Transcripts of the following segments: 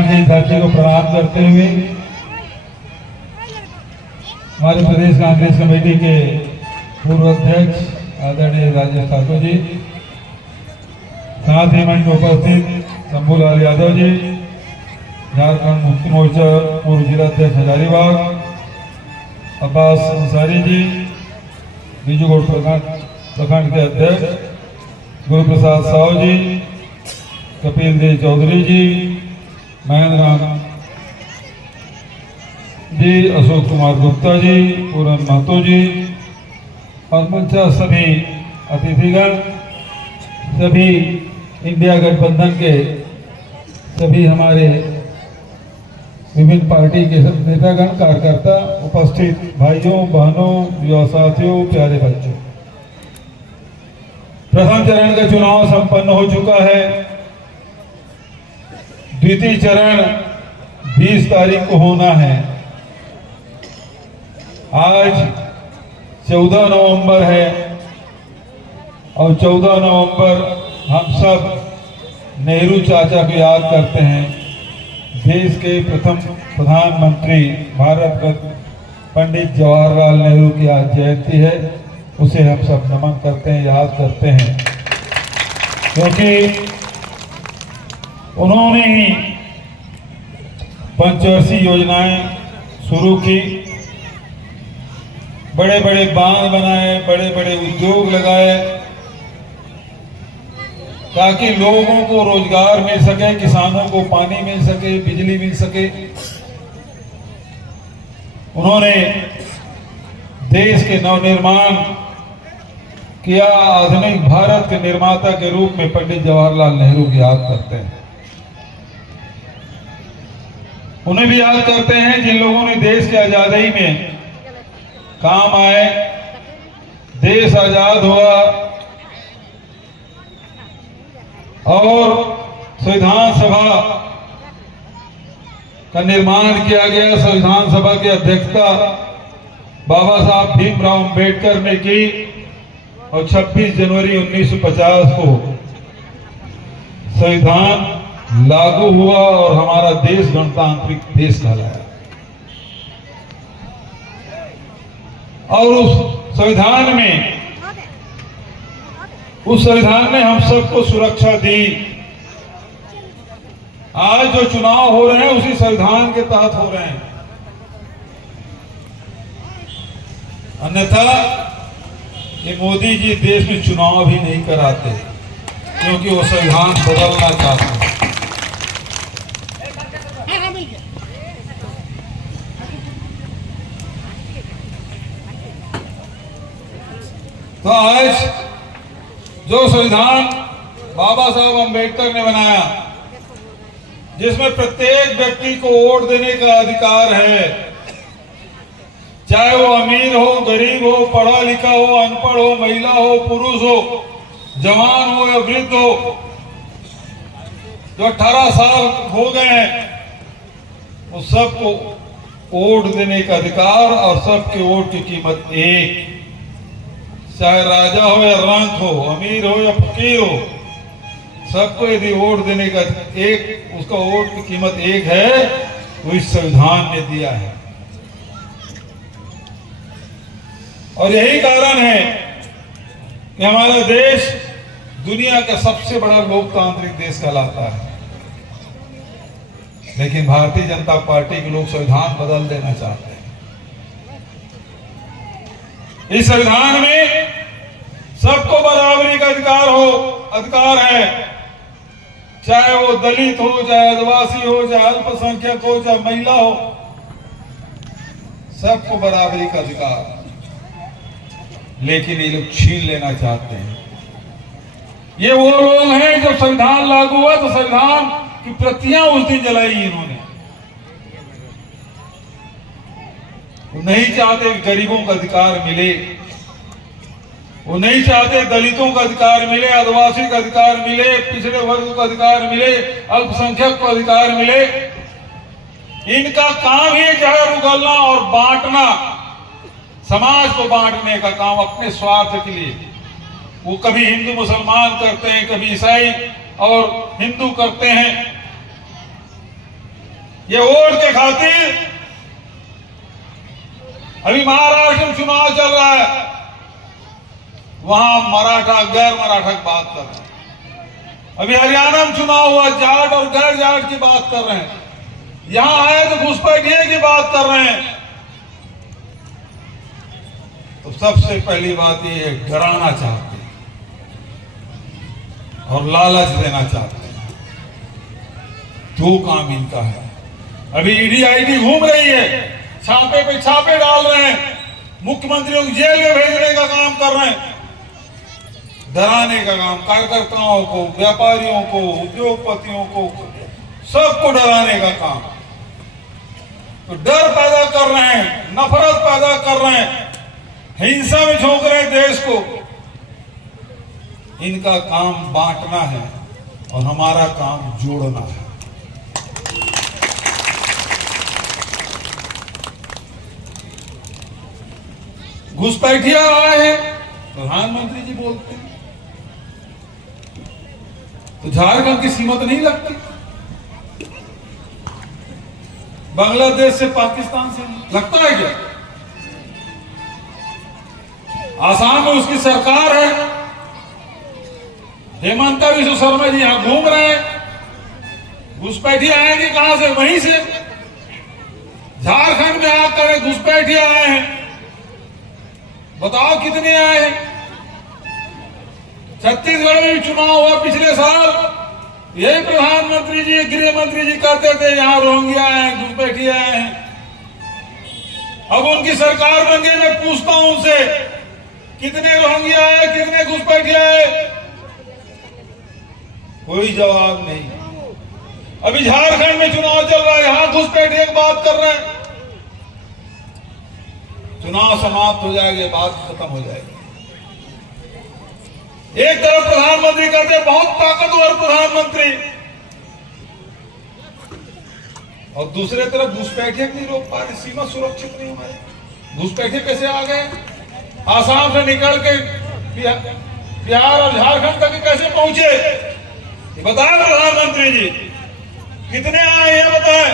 झारखंड की धरती को प्रणाम करते हुए हमारे प्रदेश कांग्रेस कमेटी के पूर्व अध्यक्ष आदरणीय राजेश ठाकुर जी, साथ ही मंच में उपस्थित शंभूलाल यादव जी, झारखंड मुक्ति मोर्चा पूर्व जिला अध्यक्ष हजारीबाग अब्बास अंसारी जी, बीजूगढ़ प्रखंड के अध्यक्ष गुरु प्रसाद साहू जी, कपिल देव चौधरी जी, महेंद्र राम जी, अशोक कुमार गुप्ता जी, पूरन महतो जी और मंचा सभी अतिथिगण, सभी इंडिया गठबंधन के सभी हमारे विभिन्न पार्टी के नेतागण, कार्यकर्ता, उपस्थित भाइयों बहनों, युवा साथियों, प्यारे बच्चों, प्रथम चरण का चुनाव संपन्न हो चुका है। द्वितीय चरण 20 तारीख को होना है। आज 14 नवंबर है और 14 नवंबर हम सब नेहरू चाचा को याद करते हैं। देश के प्रथम प्रधानमंत्री भारत रत्न पंडित जवाहरलाल नेहरू की आज जयंती है, उसे हम सब नमन करते हैं, याद करते हैं, क्योंकि उन्होंने ही पंचवर्षीय योजनाएं शुरू की, बड़े बड़े बांध बनाए, बड़े बड़े उद्योग लगाए ताकि लोगों को रोजगार मिल सके, किसानों को पानी मिल सके, बिजली मिल सके। उन्होंने देश के नवनिर्माण किया। आधुनिक भारत के निर्माता के रूप में पंडित जवाहरलाल नेहरू की याद करते हैं। उन्हें भी याद करते हैं जिन लोगों ने देश की आजादी में काम आए। देश आजाद हुआ और संविधान सभा का निर्माण किया गया। संविधान सभा की अध्यक्षता बाबा साहब भीमराव अंबेडकर ने की और 26 जनवरी 1950 को संविधान लागू हुआ और हमारा देश गणतांत्रिक देश कहलाया। और उस संविधान ने हम सबको सुरक्षा दी। आज जो चुनाव हो रहे हैं उसी संविधान के तहत हो रहे हैं, अन्यथा ये मोदी जी देश में चुनाव भी नहीं कराते क्योंकि वो संविधान बदलना चाहते हैं। तो आज जो संविधान बाबा साहब अंबेडकर ने बनाया, जिसमें प्रत्येक व्यक्ति को वोट देने का अधिकार है, चाहे वो अमीर हो, गरीब हो, पढ़ा लिखा हो, अनपढ़ हो, महिला हो, पुरुष हो, जवान हो या वृद्ध हो, जो 18 साल हो गए हैं, वो सबको वोट देने का अधिकार और सबके वोट की कीमत एक। चाहे राजा हो या रंक हो, अमीर हो या फकीर हो, सबको यदि वोट देने का एक, उसका वोट की कीमत एक है, वो इस संविधान ने दिया है। और यही कारण है कि हमारा देश दुनिया का सबसे बड़ा लोकतांत्रिक देश कहलाता है। लेकिन भारतीय जनता पार्टी के लोग संविधान बदल देना चाहते हैं। इस संविधान में सबको बराबरी का अधिकार है, चाहे वो दलित हो, चाहे आदिवासी हो, चाहे अल्पसंख्यक हो, चाहे महिला हो, सबको बराबरी का अधिकार। लेकिन ये लोग छीन लेना चाहते हैं। ये वो लोग हैं जब संविधान लागू हुआ तो संविधान की प्रतियां उस दिन जलाई इन्होंने। वो नहीं चाहते गरीबों का अधिकार मिले, वो नहीं चाहते दलितों का अधिकार मिले, आदिवासी का अधिकार मिले, पिछड़े वर्ग का अधिकार मिले, अल्पसंख्यक को अधिकार मिले। इनका काम ही है उगलना और बांटना, समाज को बांटने का काम अपने स्वार्थ के लिए। वो कभी हिंदू मुसलमान करते हैं, कभी ईसाई और हिंदू करते हैं। ये वोट के खातिर अभी महाराष्ट्र में चुनाव चल रहा है, वहां मराठा गैर मराठा की बात कर रहे हैं। अभी हरियाणा में चुनाव हुआ, जाट और गैर जाट की बात कर रहे हैं। यहां आए तो घुसपैठिए की बात कर रहे हैं। तो सबसे पहली बात ये है, डराना चाहते हैं और लालच देना चाहते हैं। दो काम इनका है। अभी ईडी आईडी घूम रही है, छापे पे छापे डाल रहे हैं, मुख्यमंत्रियों को जेल में भेजने का काम कर रहे हैं, डराने का काम, कार्यकर्ताओं को, व्यापारियों को, उद्योगपतियों को, सबको डराने का काम। तो डर पैदा कर रहे हैं, नफरत पैदा कर रहे हैं, हिंसा में झोंक रहे हैं देश को। इनका काम बांटना है और हमारा काम जोड़ना है। घुसपैठिया आए हैं, प्रधानमंत्री जी बोलते हैं, तो झारखंड की सीमा तो नहीं लगती, बांग्लादेश से पाकिस्तान से लगता है क्या? आसाम में उसकी सरकार है, हेमंत बिश्व शर्मा जी यहां घूम रहे हैं। घुसपैठिया आएंगे कहां से? वहीं से। झारखंड में आकर घुसपैठिया आए हैं, बताओ कितने आए हैं? छत्तीसगढ़ में चुनाव हुआ पिछले साल, यही प्रधानमंत्री जी, गृह मंत्री जी कहते थे यहां रोहिंग्या आए हैं, घुसपैठिया आए हैं। अब उनकी सरकार बन गई, मैं पूछता हूं उनसे, कितने रोहिंग्या आए, कितने घुसपैठिया आए? कोई जवाब नहीं। अभी झारखंड में चुनाव चल रहा है, यहां घुसपैठिया की बात कर रहे हैं। चुनाव समाप्त हो जाएगा, बात खत्म हो जाएगी। एक तरफ प्रधानमंत्री कहते हैं बहुत ताकतवर प्रधानमंत्री, और दूसरे तरफ घुसपैठिया नहीं रोक पा रहे, सीमा सुरक्षित नहीं हमारे। घुसपैठिए कैसे आ गए? आसाम से निकल के बिहार और झारखंड तक कैसे पहुंचे? ये बताएं प्रधानमंत्री जी, कितने आए हैं बताएं।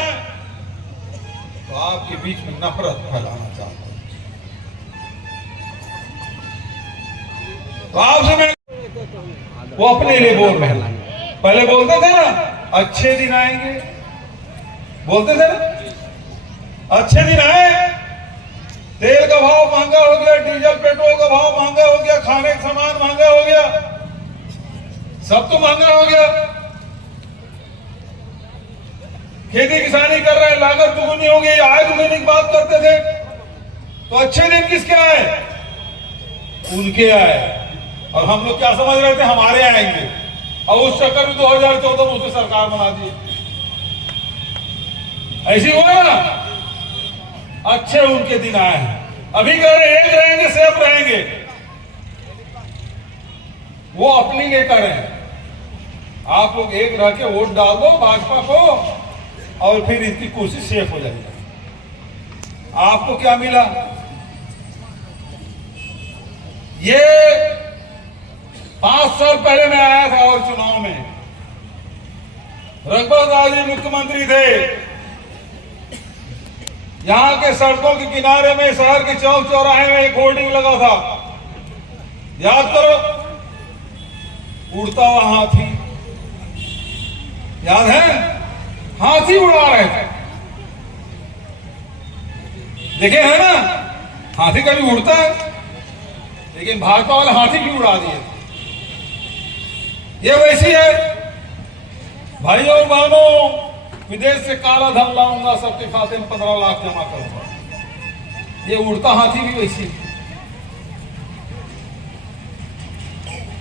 तो आपके बीच में नफरत फैलाना चाहते हैं। तो आपसे मैं, वो अपने लिए बोल रहे हैं। पहले बोलते थे ना अच्छे दिन आएंगे, बोलते थे ना अच्छे दिन आए। तेल का भाव महंगा हो गया, डीजल पेट्रोल का भाव महंगा हो गया, खाने का सामान महंगा हो गया, सब तो महंगा हो गया। खेती किसानी कर रहे हैं, लागत दुगुनी हो गई, आय दुगुनी की बात करते थे। तो अच्छे दिन किसके आए? उनके आए। और हम लोग क्या समझ रहे थे हमारे आएंगे, और उस चक्कर में 2014 में उसकी सरकार बना दी। ऐसी हुआ ना, अच्छे उनके दिन आए हैं। अभी कह रहे एक रहेंगे सेफ रहेंगे, वो अपनी लिए कर रहे हैं। आप लोग एक रह के वोट डाल दो भाजपा को, और फिर इनकी कुर्सी सेफ हो जाएगी। आपको क्या मिला? ये 5 साल पहले मैं आया था और चुनाव में रघुवर दास जी मुख्यमंत्री थे। यहां के सड़कों के किनारे में, शहर के चौक चौराहे में एक होर्डिंग लगा था, याद करो, उड़ता हुआ हाथी, याद है? हाथी उड़ा रहे थे, देखे है ना? हाथी कभी उड़ता है? लेकिन भाजपा वाले हाथी भी उड़ा दिए। ये वैसी है भाइयों बहनों, विदेश से काला धन लाऊंगा, सबके खाते में 15 लाख जमा करूंगा। ये उड़ता हाथी भी वैसी है।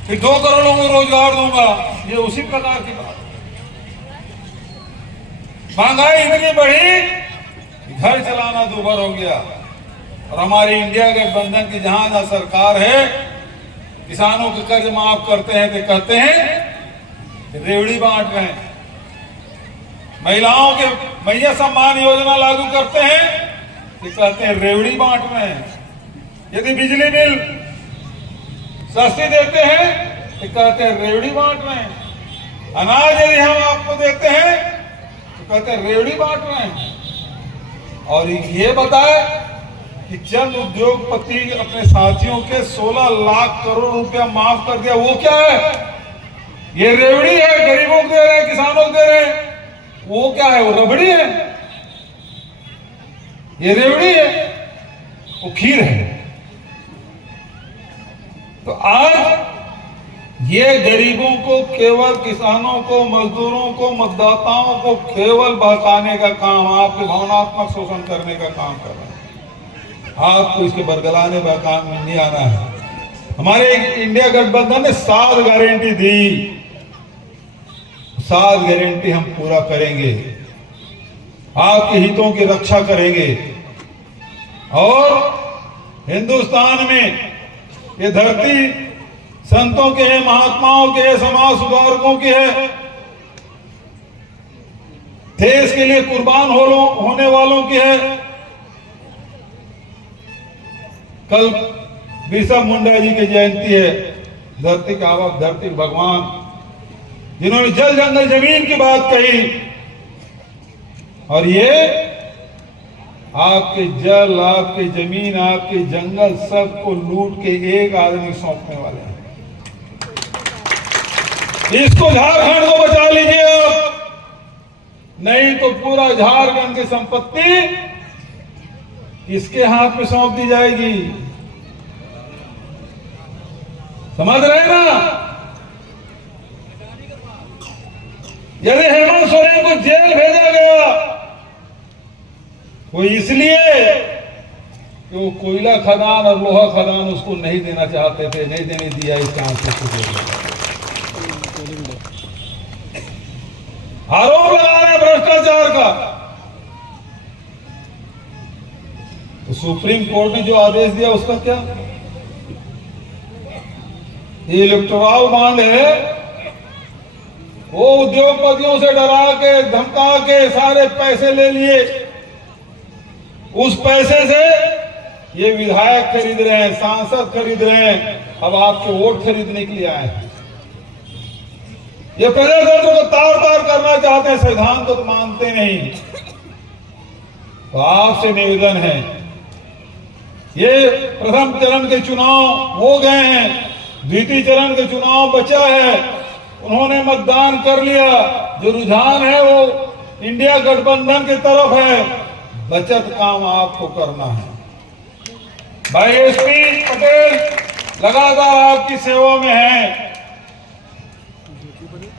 फिर 2 करोड़ लोगों को रोजगार दूंगा, ये उसी प्रकार की बात। महंगाई इतनी बढ़ी, घर चलाना दूभर हो गया। और हमारी इंडिया के बंधन की जहां सरकार है, किसानों के कर्ज माफ करते हैं तो कहते हैं रेवड़ी बांट रहे हैं। महिलाओं के मैया सम्मान योजना लागू करते हैं तो कहते हैं रेवड़ी बांट रहे हैं। यदि बिजली बिल सस्ती देते हैं तो कहते हैं रेवड़ी बांट रहे हैं। अनाज यदि हम आपको देते हैं तो कहते हैं रेवड़ी बांट रहे हैं। और ये बताए कि चंद उद्योगपति अपने साथियों के 16 लाख करोड़ रुपया माफ कर दिया, वो क्या है? ये रेवड़ी है, गरीबों को दे रहे हैं, किसानों को दे रहे हैं। वो क्या है? वो रबड़ी है, ये रेवड़ी है, वो खीर है। तो आज ये गरीबों को, केवल किसानों को, मजदूरों को, मतदाताओं को केवल बहकाने का काम, आपके भावनात्मक शोषण करने का काम कर रहे हैं। आपको इसके बरगलाने का काम नहीं आना है। हमारे इंडिया गठबंधन ने 7 गारंटी दी, 7 गारंटी हम पूरा करेंगे, आपके हितों की रक्षा करेंगे। और हिंदुस्तान में ये धरती संतों के है, महात्माओं के है, समाज सुधारकों की है, देश के लिए कुर्बान होने वालों की है। कल बिरसा मुंडा जी की जयंती है। धरती का आवक, धरती भगवान, जिन्होंने जल जंगल जमीन की बात कही, और ये आपके जल, आपके जमीन, आपके जंगल सबको लूट के एक आदमी सौंपने वाले हैं। इसको झारखंड को बचा लीजिए आप, नहीं तो पूरा झारखंड की संपत्ति इसके हाथ में सौंप दी जाएगी। समझ रहे ना? यदि हेमंत सोरेन को जेल भेजा गया वो इसलिए कि वो कोयला खदान और लोहा खदान उसको नहीं देना चाहते थे, नहीं देने दिया। इस काम से आरोप लगा रहे भ्रष्टाचार का। तो सुप्रीम कोर्ट ने जो आदेश दिया उसका क्या? ये इलेक्टोरल बॉन्ड है, वो उद्योगपतियों से डरा के, धमका के सारे पैसे ले लिए। उस पैसे से ये विधायक खरीद रहे हैं, सांसद खरीद रहे हैं, अब आपके वोट खरीदने के लिए आए हैं। ये प्रजातंत्र को तार तार करना चाहते हैं, संविधान को तो मानते नहीं। तो आपसे निवेदन है, ये प्रथम चरण के चुनाव हो गए हैं, द्वितीय चरण के चुनाव बचा है। उन्होंने मतदान कर लिया, जो रुझान है वो इंडिया गठबंधन की तरफ है। बचत काम आपको करना है। भाई एसपी पटेल लगातार आपकी सेवा में है,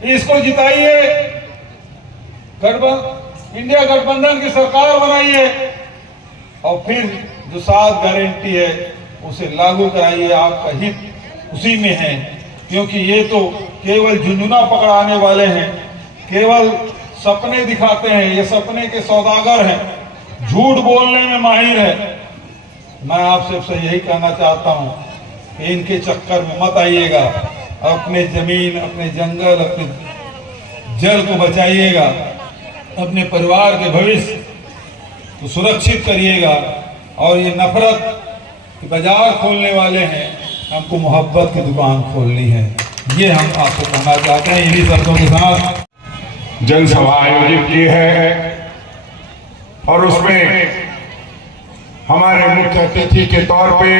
इसको जिताइए, इंडिया गठबंधन की सरकार बनाइए, और फिर जो 7 गारंटी है उसे लागू कराइए। आपका हित उसी में है, क्योंकि ये तो केवल झुंझुना पकड़ाने वाले हैं, केवल सपने दिखाते हैं, ये सपने के सौदागर हैं, झूठ बोलने में माहिर है। मैं आपसे यही कहना चाहता हूं कि इनके चक्कर में मत आइएगा। अपने जमीन, अपने जंगल, अपने जल को बचाइएगा, अपने परिवार के भविष्य को सुरक्षित करिएगा। और ये नफरत के बाजार खोलने वाले हैं, हमको मोहब्बत की दुकान खोलनी है, ये हम आपको कहना चाहते हैं। इन्हीं शब्दों के साथ जनसभा आयोजित की है और उसमें हमारे मुख्य अतिथि के तौर पे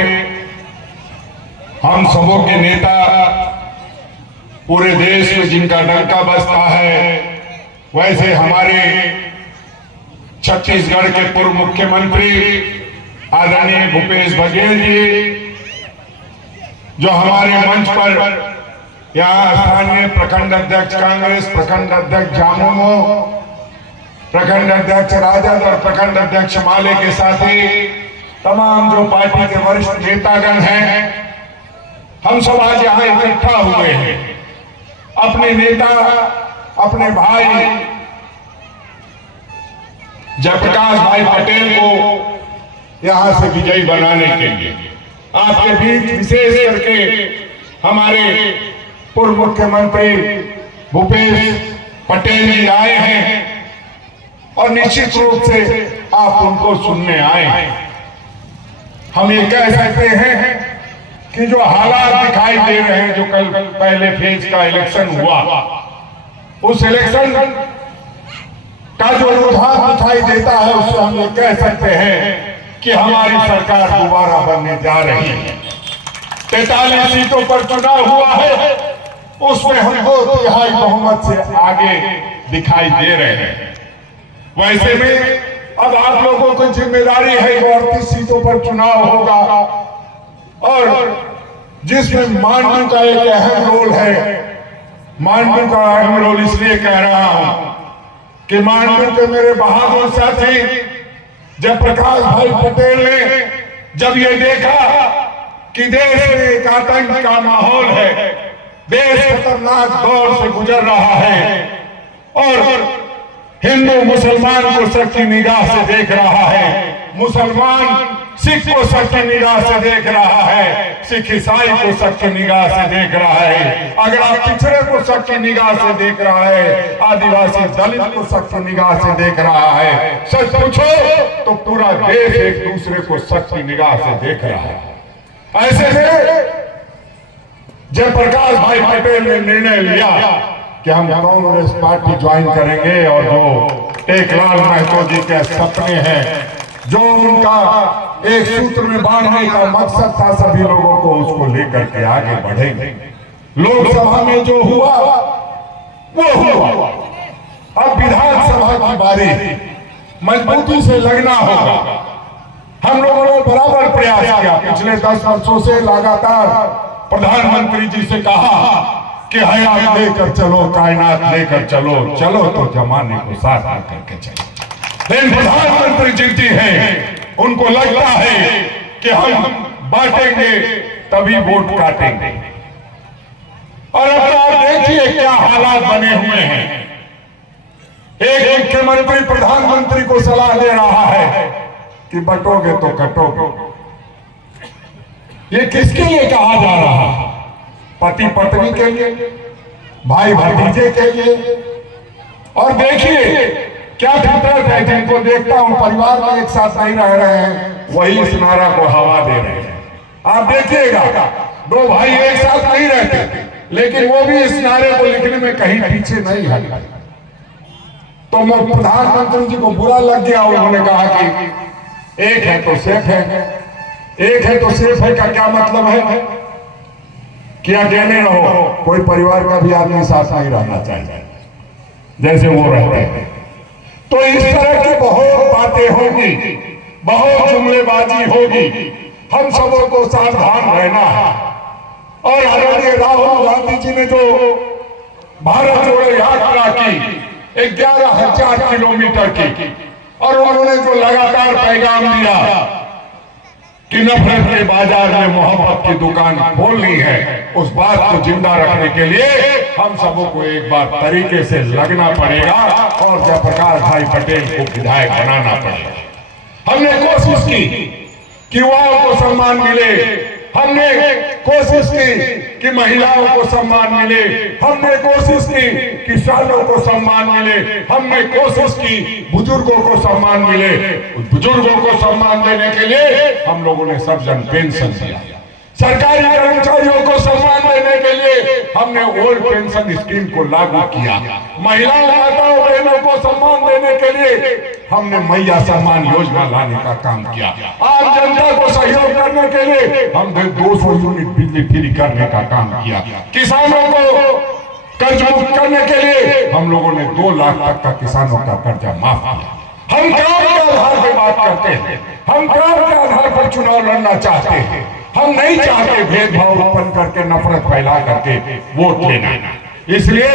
हम सबों के नेता, पूरे देश में जिनका डंका बजता है, वैसे हमारे छत्तीसगढ़ के पूर्व मुख्यमंत्री आदरणीय भूपेश बघेल जी, जो हमारे मंच पर यहाँ स्थानीय प्रखंड अध्यक्ष कांग्रेस, प्रखंड अध्यक्ष जामुमो, प्रखंड अध्यक्ष राजद और प्रखंड अध्यक्ष माले के साथ ही तमाम जो पार्टी के वरिष्ठ नेतागण हैं, हम सब आज यहाँ इकट्ठा हुए हैं अपने नेता, अपने भाई जयप्रकाश भाई पटेल को यहाँ से विजयी बनाने के लिए। आपके बीच विशेष करके हमारे पूर्व मुख्यमंत्री भूपेश पटेल जी आए हैं और निश्चित रूप से आप उनको सुनने आए हैं। हम ये कह सकते हैं कि जो हालात दिखाई दे रहे हैं, जो कल पहले फेज का इलेक्शन हुआ, उस इलेक्शन का का जो रुझान दिखाई देता है उससे हम ये कह सकते हैं कि हमारी सरकार दोबारा बनने जा रही है। 43 सीटों पर चुनाव हुआ है, उसमें हम 2/3 बहुमत से आगे दिखाई दे रहे हैं। वैसे में अब आप लोगों को जिम्मेदारी है कि 38 सीटों पर चुनाव होगा और जिसमें मांडू का एक अहम रोल है। मांडू का अहम रोल इसलिए कह रहा हूं कि मांडू के मेरे बहादुर साथी जयप्रकाश भाई पटेल ने जब ये देखा कि देश में एक आतंक का माहौल है, देश खतरनाक दौर से गुजर रहा है और हिंदू मुसलमान को सबकी निगाह से देख रहा है, मुसलमान सिख को सबकी निगाह से देख रहा है, सिख ईसाई को सबकी निगाह से देख रहा है, अगर आप पिछड़े को सबकी निगाह से देख रहा है, आदिवासी दलित को सबकी निगाह से देख रहा है, सच पूछो तो पूरा देश एक दूसरे को सबकी निगाह से देख रहा है। ऐसे में जयप्रकाश भाई पटेल ने निर्णय लिया कि हम कांग्रेस पार्टी ज्वाइन करेंगे और जो टेकलाल महतो जी के सपने हैं, जो उनका एक सूत्र में बांधने का मकसद था, सभी लोगों को उसको लेकर के आगे बढ़ेंगे। लोकसभा में जो हुआ वो हुआ, अब विधानसभा की बारी, मजबूती से लगना होगा। हम लोगों ने बराबर प्रयास किया, पिछले 10 वर्षों से लगातार प्रधानमंत्री जी से कहा कि हयात लेकर चलो, कायनात लेकर चलो, चलो तो जमाने को साथ करके चलो। लेकिन प्रधानमंत्री जीती है, उनको लगता है कि हम बांटेंगे तभी वोट काटेंगे। और अब आप देखिए क्या हालात बने हुए हैं। एक मुख्यमंत्री प्रधानमंत्री को सलाह दे रहा है कि बटोगे तो कटोगे। ये किसके लिए कहा जा रहा है? पति पत्नी के लिए, भाई भतीजे के लिए। और देखिए क्या फितरत है, जिनको देखता हूं परिवार में एक साथ नहीं रह रहे हैं, वही इस नारा को हवा दे रहे हैं। आप देखिएगा 2 भाई एक साथ नहीं रहते, लेकिन वो भी इस नारे को लिखने में कहीं पीछे नहीं है। तो प्रधानमंत्री जी को बुरा लग गया, उन्होंने कहा कि एक है तो सेफ है, एक है तो सेफ है का क्या मतलब है कि अकेले रहो, कोई परिवार का भी आदमी साथ नहीं रहना चाहिए जैसे वो रहते हैं। तो इस तरह की बहुत बातें होगी, बहुत जुमलेबाजी होगी, हम सबों को सावधान रहना है। और आदरणीय राहुल गांधी जी ने जो भारत जोड़ो यात्रा की 11,000 किलोमीटर की, और उन्होंने जो लगातार पैगाम दिया कि नफरत के बाजार में मोहब्बत की दुकान खोलनी है, उस बात को जिंदा रखने के लिए हम सबों को एक बार तरीके से लगना पड़ेगा और जयप्रकाश भाई पटेल को विधायक बनाना पड़ेगा। हमने कोशिश की कि युवाओं को सम्मान मिले, हमने कोशिश की कि महिलाओं को सम्मान मिले, हमने कोशिश की किसानों को सम्मान मिले, हमने कोशिश की बुजुर्गों को सम्मान मिले। बुजुर्गों को सम्मान देने के लिए हम लोगों ने सब जन पेंशन दिया, सरकारी कर्मचारियों को सम्मान देने के लिए हमने ओल्ड पेंशन स्कीम को लागू किया, महिलाओं माताओं बहनों को सम्मान देने के लिए हमने मैया सम्मान योजना लाने का काम किया, आम जनता को सहयोग करने के लिए हमने 200 यूनिट बिजली फ्री करने का काम किया, किसानों को कर्ज मुक्त करने के लिए हम लोगों ने 2 लाख तक का किसानों का कर्जा माफ किया। हम काम के आधार पर बात करते हैं, हम काम के आधार पर चुनाव लड़ना चाहते हैं, हम नहीं चाहते भेदभाव उत्पन्न करके नफरत फैला करके वोट लेना। इसलिए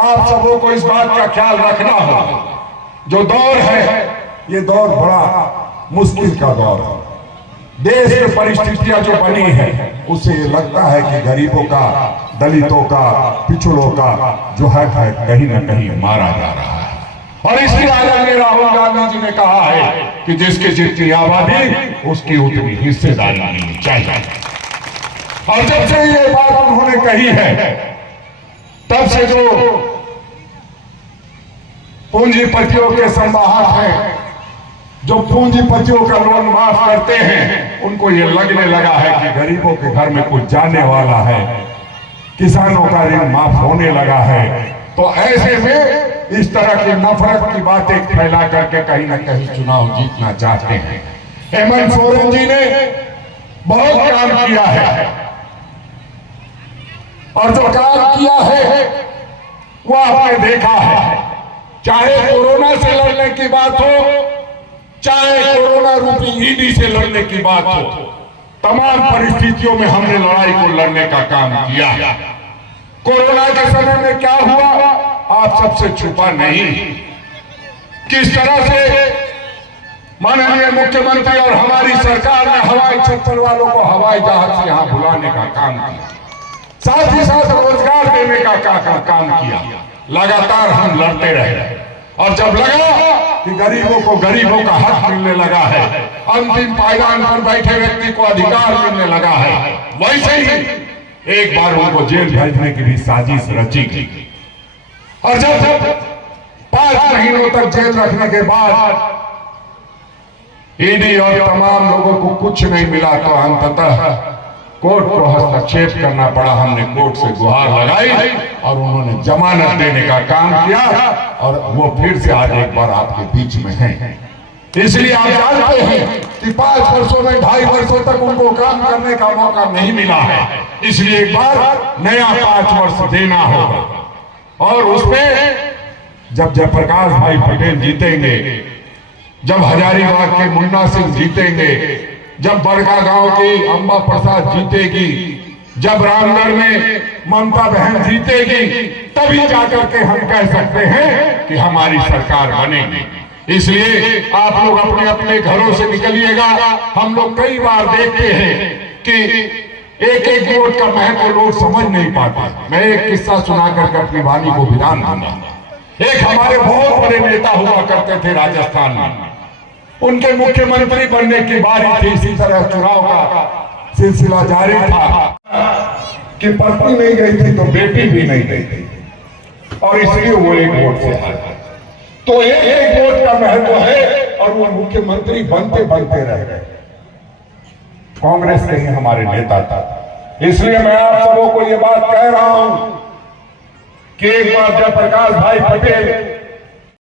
आप सबों को इस बात का ख्याल रखना होगा, जो दौर है ये दौर बड़ा मुश्किल का दौर है। देश में परिस्थितियां जो बनी है उससे ये लगता है कि गरीबों का, दलितों का, पिछड़ों का जो हक है कहीं न कहीं मारा जा रहा है। और इसलिए आदरणीय राहुल गांधी जी ने कहा है कि जिसकी जितनी आबादी उसकी उतनी हिस्सेदारी मिलनी चाहिए। और जब से ये बात उन्होंने कही है तब से जो पूंजीपतियों के संवाहक हैं, जो पूंजीपतियों का लोन माफ करते हैं, उनको ये लगने लगा है कि गरीबों के घर में कुछ जाने वाला है, किसानों का ऋण माफ होने लगा है। तो ऐसे में इस तरह की नफरत की बातें फैला करके कहीं ना कहीं चुनाव जीतना चाहते हैं। हेमंत सोरेन जी ने बहुत काम किया है और जो काम किया है वो आपने देखा है, चाहे कोरोना से लड़ने की बात हो, चाहे कोरोना रूपी ईडी से लड़ने की बात हो, तमाम परिस्थितियों में हमने लड़ाई को लड़ने का काम किया। कोरोना के समय में क्या हुआ आप सबसे छुपा नहीं, किस तरह से माननीय मुख्यमंत्री और हमारी सरकार ने हवाई चप्पल वालों को हवाई जहाज से यहां बुलाने का काम किया, साथ ही साथ रोजगार देने का काम किया। लगातार हम लड़ते रहे और जब लगा कि गरीबों का हक मिलने लगा है, अंतिम पायदान पर बैठे व्यक्ति को अधिकार मिलने लगा है, वैसे ही एक बार उनको जेल भेजने की भी साजिश रची गई। और जब 5 महीनों तक जेल रखने के बाद ईडी और तमाम लोगों को कुछ नहीं मिला तो अंततः कोर्ट को हस्तक्षेप करना पड़ा। हमने कोर्ट से गुहार लगाई और उन्होंने जमानत देने का काम किया और वो फिर से आज एक बार आपके बीच में हैं। इसलिए आप जानते हैं कि 5 वर्षों में 2.5 वर्षों तक उनको काम करने का मौका नहीं मिला है, इसलिए एक बार नया 5 वर्ष देना होगा। और उसमें जब जयप्रकाश भाई पटेल जीतेंगे, जब हजारीबाग के मुन्ना सिंह जीतेंगे, जब बड़का गांव की अंबा प्रसाद जीतेगी, जब रामगढ़ में ममता बहन जीतेगी, तभी जाकर के हम कह सकते हैं कि हमारी सरकार बनेगी। इसलिए आप लोग अपने अपने घरों से निकलिएगा। हम लोग कई बार देखते हैं कि एक वोट का महत्व लोग समझ नहीं पाते। मैं एक किस्सा सुना करके अपनी वाणी को विराम दूंगा। एक हमारे बहुत बड़े नेता हुआ करते थे राजस्थान में, उनके मुख्यमंत्री बनने की बारी थी, इसी तरह चुनाव का सिलसिला जारी था कि पत्नी नहीं गई थी तो बेटी भी नहीं गई थी और इसलिए वो एक वोट से हारे। तो एक वोट का महत्व है और वो मुख्यमंत्री बनते बनते रह गए। कांग्रेस के ही हमारे नेता था। इसलिए मैं आप सबों को ये बात कह रहा हूं कि एक बार जयप्रकाश भाई पटेल